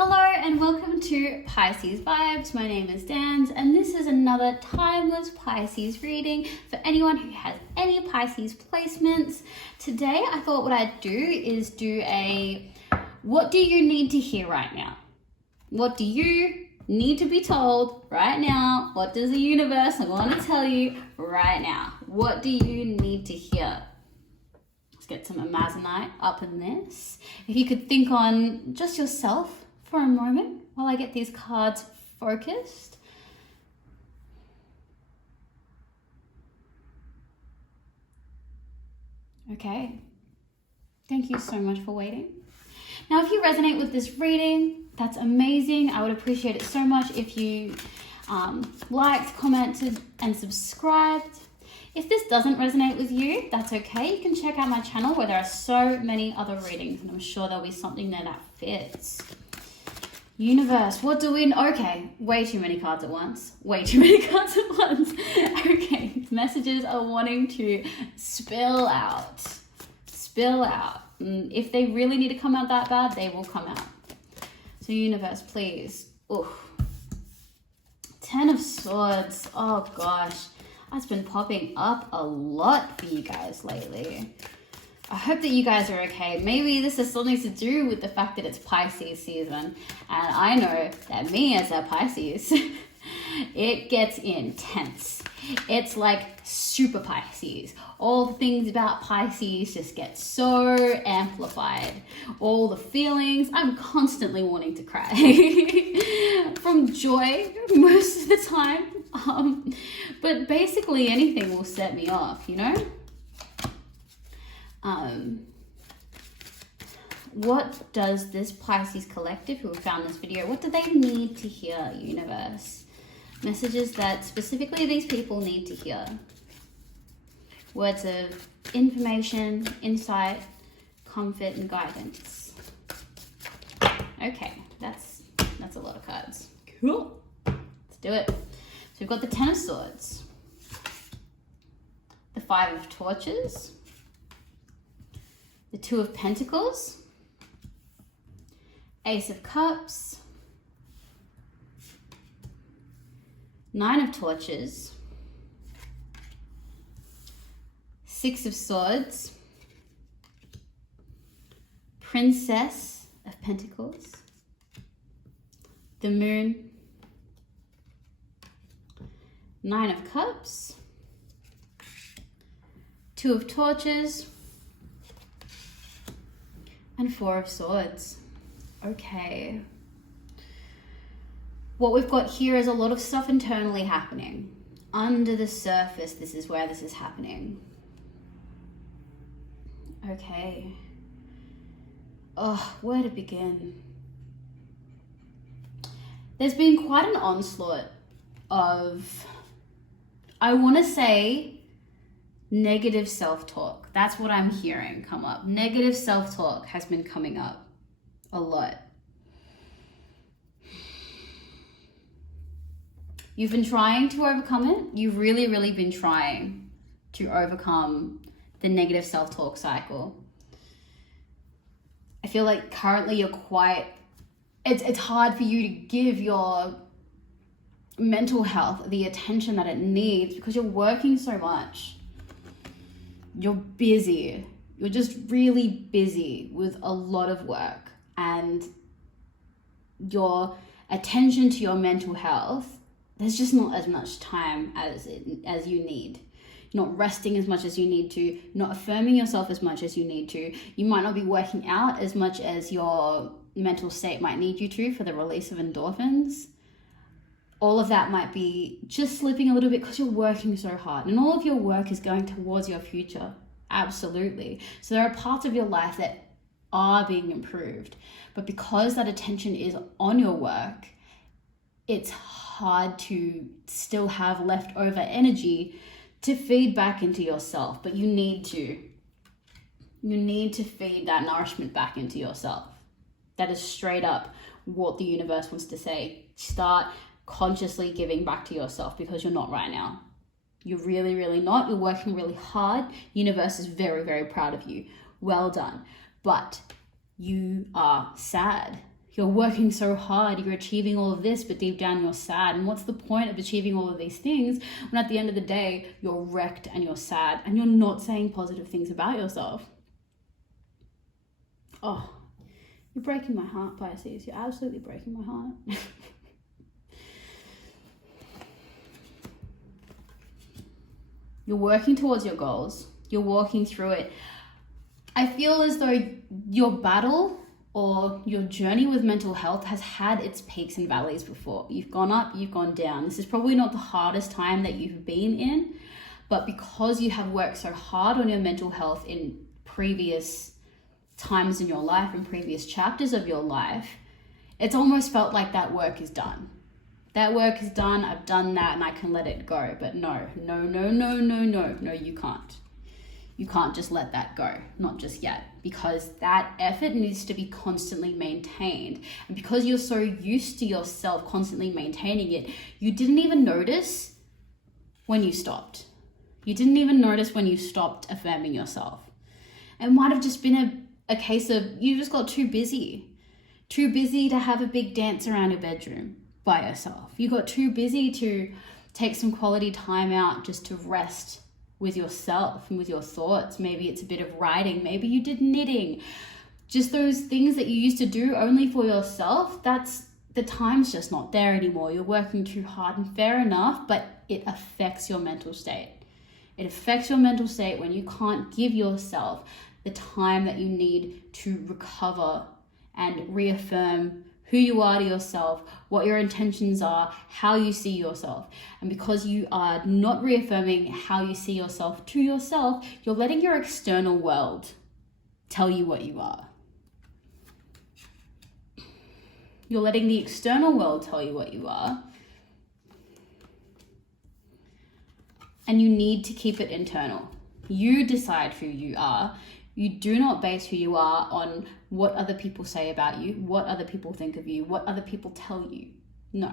Hello and welcome to Pisces Vibes. My name is Dan and this is another timeless Pisces reading for anyone who has any Pisces placements. Today I thought what I'd do is do a what do you need to hear right now? What do you need to be told right now? What does the universe want to tell you right now? What do you need to hear? Let's get some amazonite up in this. If you could think on just yourself for a moment while I get these cards focused. Okay, thank you so much for waiting. Now, if you resonate with this reading, that's amazing. I would appreciate it so much if you liked, commented, and subscribed. If this doesn't resonate with you, that's okay. You can check out my channel where there are so many other readings, and I'm sure there'll be something there that fits. Universe, what do we... Okay, way too many cards at once. Way too many cards at once. Okay, messages are wanting to spill out. Spill out. And if they really need to come out that bad, they will come out. So universe, please. Oof. 10 of Swords. Oh gosh. That's been popping up a lot for you guys lately. I hope that you guys are okay. Maybe this has something to do with the fact that it's Pisces season. And I know that me as a Pisces, it gets intense. It's like super Pisces. All the things about Pisces just get so amplified. All the feelings. I'm constantly wanting to cry from joy most of the time. But basically anything will set me off, you know? What does this Pisces collective who found this video, what do they need to hear, universe? Messages that specifically these people need to hear. Words of information, insight, comfort, and guidance. Okay, that's a lot of cards. Cool. Let's do it. So we've got the 10 of Swords, the 5 of Torches, the 2 of Pentacles, Ace of Cups, 9 of Torches, 6 of Swords, Princess of Pentacles, the Moon, 9 of Cups, 2 of Torches, and 4 of Swords. Okay. What we've got here is a lot of stuff internally happening. Under the surface, this is where this is happening. Okay. Oh, where to begin? There's been quite an onslaught of, I want to say, negative self-talk. That's what I'm hearing come up. Negative self-talk has been coming up a lot. You've been trying to overcome it. You've really been trying to overcome the negative self-talk cycle. I feel like currently you're it's hard for you to give your mental health the attention that it needs because you're working so much. You're busy. You're just really busy with a lot of work, and your attention to your mental health, there's just not as much time as you need. You're not resting as much as you need to, not affirming yourself as much as you need to. You might not be working out as much as your mental state might need you to for the release of endorphins. All of that might be just slipping a little bit because you're working so hard, and all of your work is going towards your future. Absolutely. So there are parts of your life that are being improved, but because that attention is on your work, it's hard to still have leftover energy to feed back into yourself. But you need to feed that nourishment back into yourself. That is straight up what the universe wants to say. Start consciously giving back to yourself because you're not right now. You're really not. You're working really hard. Universe is very proud of you. Well done. But you are sad. You're working so hard, you're achieving all of this, but deep down you're sad. And what's the point of achieving all of these things when at the end of the day, you're wrecked and you're sad and you're not saying positive things about yourself? Oh, you're breaking my heart, Pisces. You're absolutely breaking my heart. You're working towards your goals. You're walking through it. I feel as though your battle or your journey with mental health has had its peaks and valleys before. You've gone up, you've gone down. This is probably not the hardest time that you've been in, but because you have worked so hard on your mental health in previous times in your life and previous chapters of your life, it's almost felt like that work is done. That work is done, I've done that, and I can let it go. But no, you can't. You can't just let that go, not just yet, because that effort needs to be constantly maintained. And because you're so used to yourself constantly maintaining it, you didn't even notice when you stopped. You didn't even notice when you stopped affirming yourself. It might have just been a case of you just got too busy to have a big dance around your bedroom by yourself. You got too busy to take some quality time out just to rest with yourself and with your thoughts. Maybe it's a bit of writing, maybe you did knitting, just those things that you used to do only for yourself. That's the time's just not there anymore. You're working too hard, and fair enough, but it affects your mental state. It affects your mental state when you can't give yourself the time that you need to recover and reaffirm who you are to yourself, what your intentions are, how you see yourself. And because you are not reaffirming how you see yourself to yourself, you're letting your external world tell you what you are. You're letting the external world tell you what you are. And you need to keep it internal. You decide who you are. You do not base who you are on what other people say about you, what other people think of you, what other people tell you. No.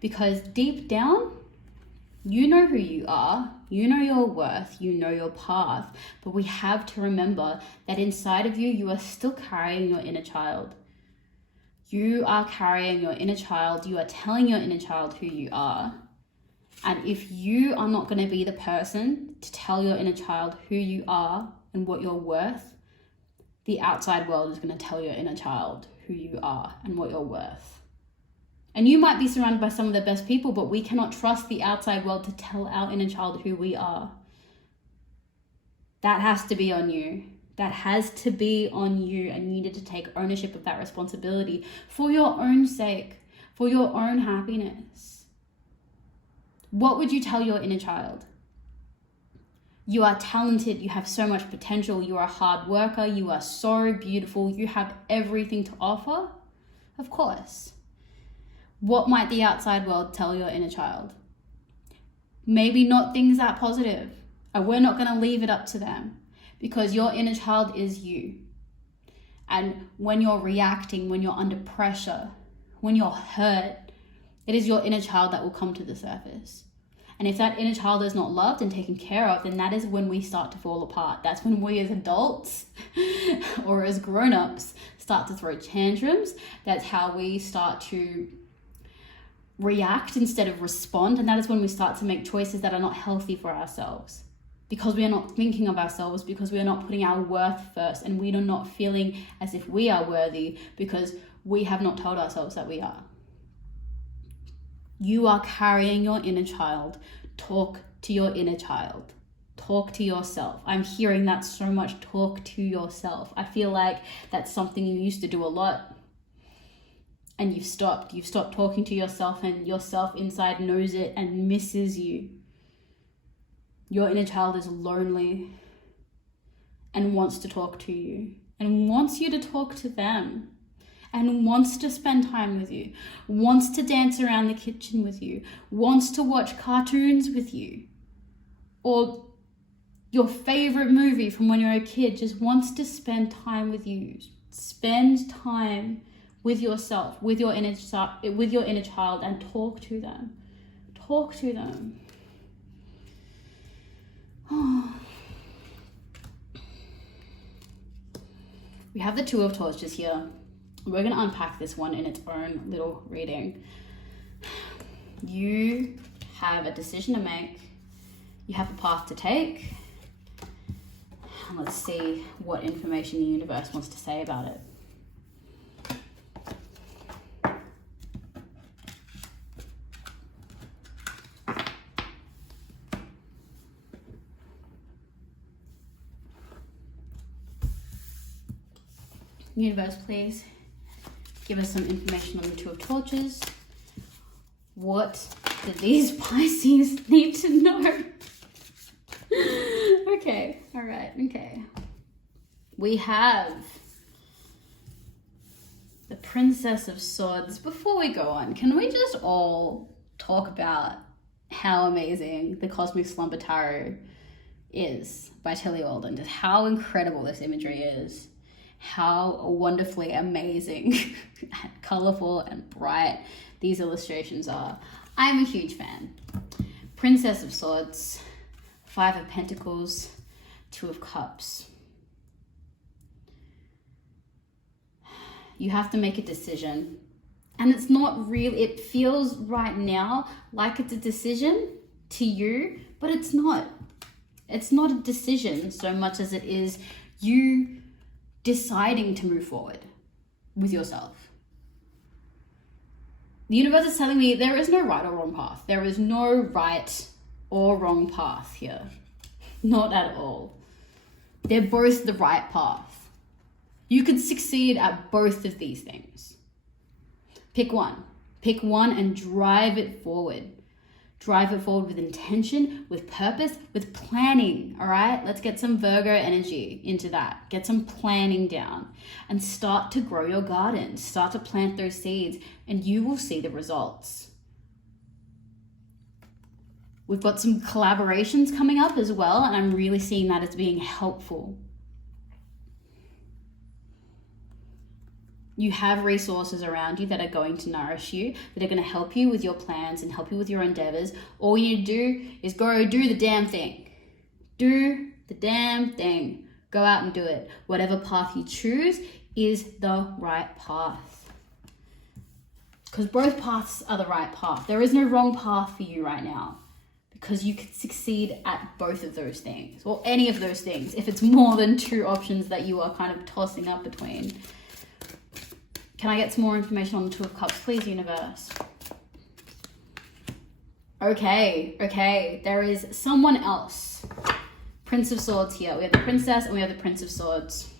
Because deep down, you know who you are, you know your worth, you know your path, but we have to remember that inside of you, you are still carrying your inner child. You are carrying your inner child, you are telling your inner child who you are. And if you are not going to be the person to tell your inner child who you are and what you're worth, the outside world is going to tell your inner child who you are and what you're worth. And you might be surrounded by some of the best people, but we cannot trust the outside world to tell our inner child who we are. That has to be on you. That has to be on you, and you need to take ownership of that responsibility for your own sake, for your own happiness. What would you tell your inner child? You are talented, you have so much potential, you are a hard worker, you are so beautiful, you have everything to offer? Of course. What might the outside world tell your inner child? Maybe not things that positive, and we're not going to leave it up to them, because your inner child is you. And when you're reacting, when you're under pressure, when you're hurt, it is your inner child that will come to the surface. And if that inner child is not loved and taken care of, then that is when we start to fall apart. That's when we as adults or as grown-ups start to throw tantrums. That's how we start to react instead of respond. And that is when we start to make choices that are not healthy for ourselves. Because we are not thinking of ourselves, because we are not putting our worth first, and we are not feeling as if we are worthy because we have not told ourselves that we are. You are carrying your inner child. Talk to your inner child. Talk to yourself. I'm hearing that so much. Talk to yourself. I feel like that's something you used to do a lot, and you've stopped. You've stopped talking to yourself, and yourself inside knows it and misses you. Your inner child is lonely and wants to talk to you and wants you to talk to them. And wants to spend time with you, wants to dance around the kitchen with you, wants to watch cartoons with you, or your favorite movie from when you're a kid, just wants to spend time with you. Spend time with yourself, with your inner child, and talk to them. Talk to them. We have the Two of Torches here. We're going to unpack this one in its own little reading. You have a decision to make. You have a path to take. And let's see what information the universe wants to say about it. Universe, please give us some information on the Two of Torches. What do these Pisces need to know? Okay, all right, okay. We have the Princess of Swords. Before we go on, can we just all talk about how amazing the Cosmic Slumber Tarot is by Tilly Alden? Just how incredible this imagery is. How wonderfully amazing and colorful and bright these illustrations are. I'm a huge fan. Princess of Swords, Five of Pentacles, Two of Cups. You have to make a decision. And it's not really, it feels right now like it's a decision to you, but it's not. It's not a decision so much as it is you deciding to move forward with yourself. The universe is telling me there is no right or wrong path. There is no right or wrong path here. Not at all. They're both the right path. You could succeed at both of these things. Pick one. Pick one and drive it forward. Drive it forward with intention, with purpose, with planning, all right? Let's get some Virgo energy into that. Get some planning down and start to grow your garden. Start to plant those seeds and you will see the results. We've got some collaborations coming up as well, and I'm really seeing that as being helpful. You have resources around you that are going to nourish you, that are going to help you with your plans and help you with your endeavors. All you need to do is go do the damn thing. Do the damn thing. Go out and do it. Whatever path you choose is the right path. Because both paths are the right path. There is no wrong path for you right now, because you could succeed at both of those things, or any of those things, if it's more than two options that you are kind of tossing up between. Can I get some more information on the Two of Cups, please, universe? Okay. There is someone else. Prince of Swords here. We have the Princess and we have the Prince of Swords.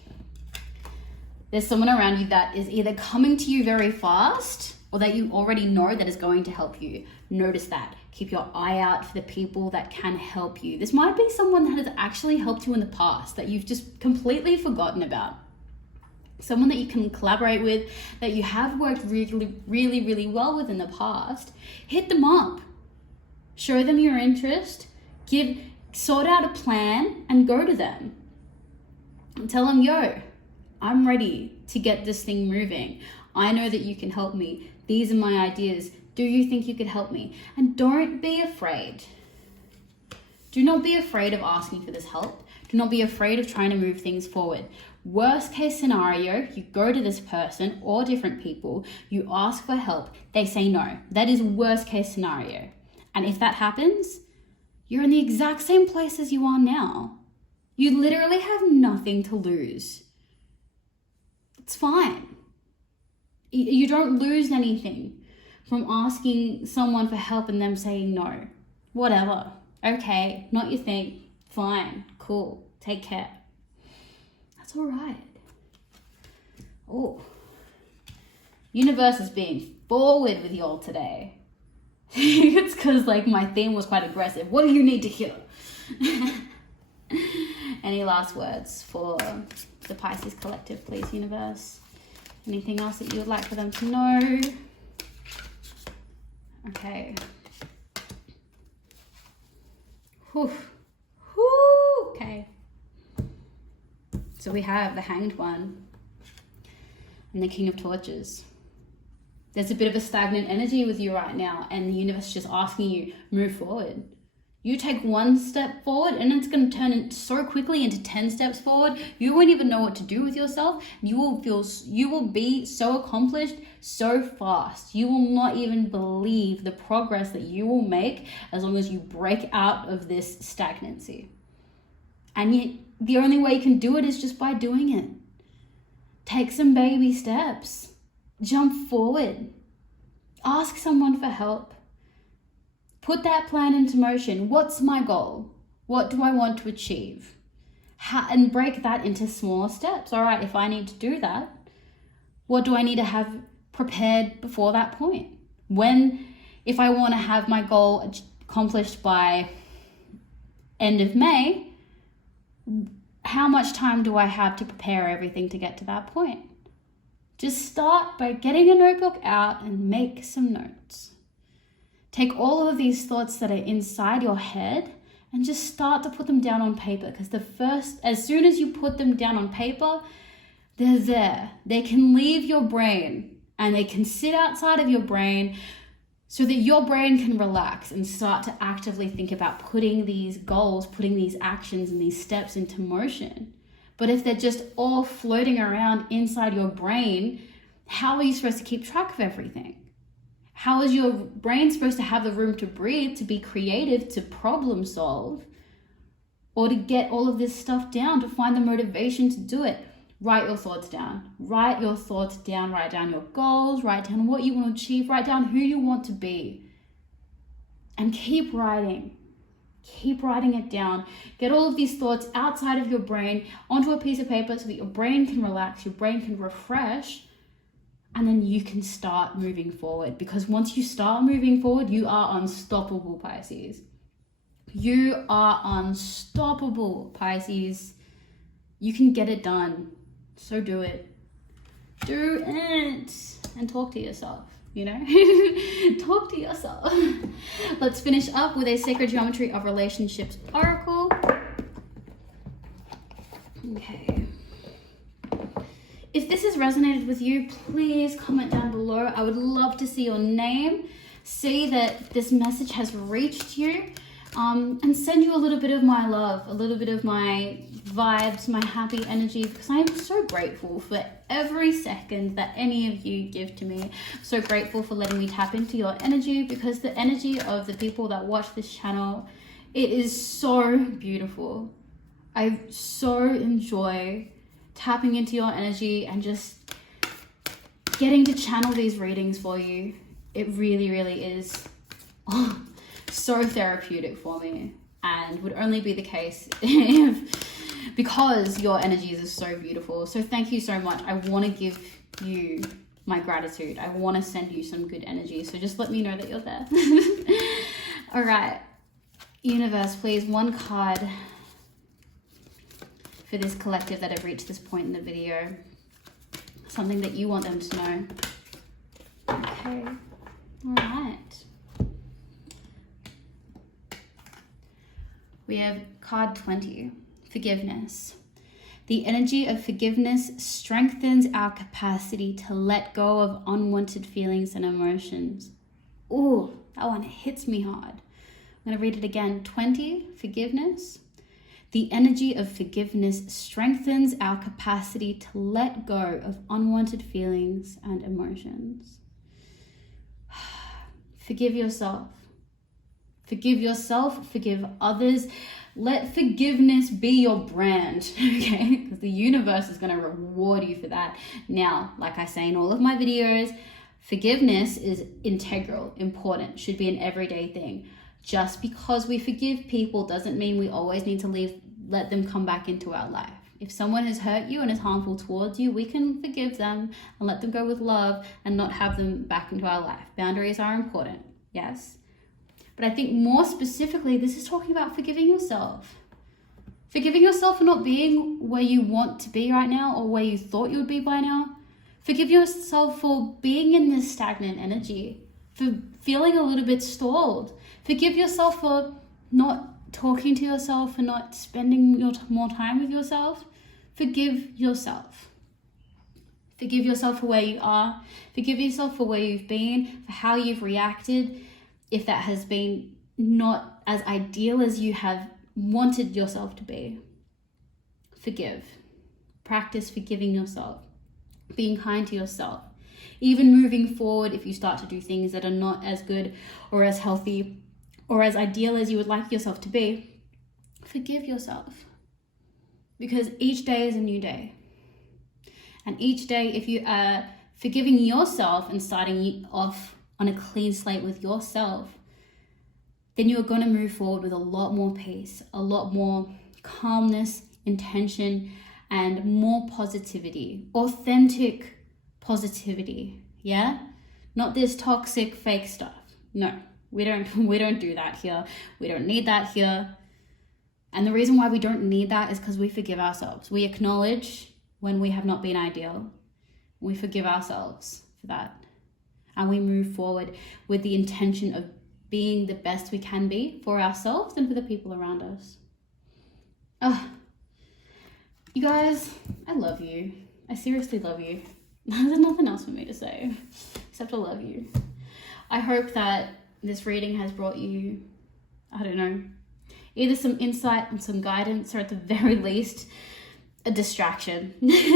There's someone around you that is either coming to you very fast or that you already know that is going to help you. Notice that. Keep your eye out for the people that can help you. This might be someone that has actually helped you in the past that you've just completely forgotten about. Someone that you can collaborate with, that you have worked really well with in the past. Hit them up. Show them your interest. Sort out a plan and go to them. And tell them, yo, I'm ready to get this thing moving. I know that you can help me. These are my ideas. Do you think you could help me? And don't be afraid. Do not be afraid of asking for this help. Do not be afraid of trying to move things forward. Worst case scenario, you go to this person or different people, you ask for help, they say no. That is worst case scenario. And if that happens, you're in the exact same place as you are now. You literally have nothing to lose. It's fine. You don't lose anything from asking someone for help and them saying no. Whatever. Okay, not your thing. Fine, cool, take care. That's all right. Oh, universe is being forward with y'all today. It's because like my theme was quite aggressive. What do you need to hear? Any last words for the Pisces collective, please, universe? Anything else that you would like for them to know? Okay. Whew. Whew. Okay. So we have the Hanged One and the King of Torches. There's a bit of a stagnant energy with you right now, and the universe is just asking you, move forward. You take one step forward and it's going to turn it so quickly into 10 steps forward. You won't even know what to do with yourself. You will be so accomplished so fast. You will not even believe the progress that you will make as long as you break out of this stagnancy. And yet, the only way you can do it is just by doing it. Take some baby steps. Jump forward. Ask someone for help. Put that plan into motion. What's my goal? What do I want to achieve? And break that into smaller steps. All right, if I need to do that, what do I need to have prepared before that point? If I want to have my goal accomplished by end of May, how much time do I have to prepare everything to get to that point? Just start by getting a notebook out and make some notes. Take all of these thoughts that are inside your head and just start to put them down on paper, because as soon as you put them down on paper, they're there. They can leave your brain and they can sit outside of your brain so that your brain can relax and start to actively think about putting these goals, putting these actions and these steps into motion. But if they're just all floating around inside your brain, how are you supposed to keep track of everything? How is your brain supposed to have the room to breathe, to be creative, to problem solve, or to get all of this stuff down, to find the motivation to do it? Write your thoughts down. Write your thoughts down. Write down your goals. Write down what you want to achieve. Write down who you want to be. And keep writing. Keep writing it down. Get all of these thoughts outside of your brain onto a piece of paper so that your brain can relax, your brain can refresh, and then you can start moving forward. Because once you start moving forward, you are unstoppable, Pisces. You are unstoppable, Pisces. You can get it done. So do it. Do it. And talk to yourself, Talk to yourself. Let's finish up with a Sacred Geometry of Relationships oracle. Okay. If this has resonated with you, please comment down below. I would love to see your name, see that this message has reached you, and send you a little bit of my love, a little bit of my vibes, my happy energy, because I am so grateful for every second that any of you give to me. I'm so grateful for letting me tap into your energy, because the energy of the people that watch this channel, it is so beautiful. I so enjoy tapping into your energy and just getting to channel these readings for you. It really, really is so therapeutic for me, and would only be the case because your energies are so beautiful. So thank you so much. I want to give you my gratitude. I want to send you some good energy. So just let me know that you're there. All right, universe, please, one card for this collective that have reached this point in the video. Something that you want them to know. Okay, all right. We have card 20, forgiveness. The energy of forgiveness strengthens our capacity to let go of unwanted feelings and emotions. Ooh, that one hits me hard. I'm going to read it again. 20, forgiveness. The energy of forgiveness strengthens our capacity to let go of unwanted feelings and emotions. Forgive yourself. Forgive yourself, forgive others. Let forgiveness be your brand, okay? Because the universe is going to reward you for that. Now, like I say in all of my videos, forgiveness is integral, important, should be an everyday thing. Just because we forgive people doesn't mean we always need to let them come back into our life. If someone has hurt you and is harmful towards you, we can forgive them and let them go with love and not have them back into our life. Boundaries are important, yes? But I think more specifically, this is talking about forgiving yourself. Forgiving yourself for not being where you want to be right now or where you thought you would be by now. Forgive yourself for being in this stagnant energy, for feeling a little bit stalled. Forgive yourself for not talking to yourself, for not spending more time with yourself. Forgive yourself. Forgive yourself for where you are. Forgive yourself for where you've been, for how you've reacted. If that has been not as ideal as you have wanted yourself to be, forgive. Practice forgiving yourself, being kind to yourself. Even moving forward, if you start to do things that are not as good or as healthy or as ideal as you would like yourself to be, forgive yourself. Because each day is a new day. And each day, if you are forgiving yourself and starting off on a clean slate with yourself, then you're going to move forward with a lot more peace, a lot more calmness, intention, and more positivity, authentic positivity. Yeah, not this toxic fake stuff. No, we don't do that here. We don't need that here. And the reason why we don't need that is because we forgive ourselves. We acknowledge when we have not been ideal. We forgive ourselves for that, and we move forward with the intention of being the best we can be for ourselves and for the people around us. You guys, I love you. I seriously love you. There's nothing else for me to say except I love you. I hope that this reading has brought you, I don't know, either some insight and some guidance, or at the very least, a distraction.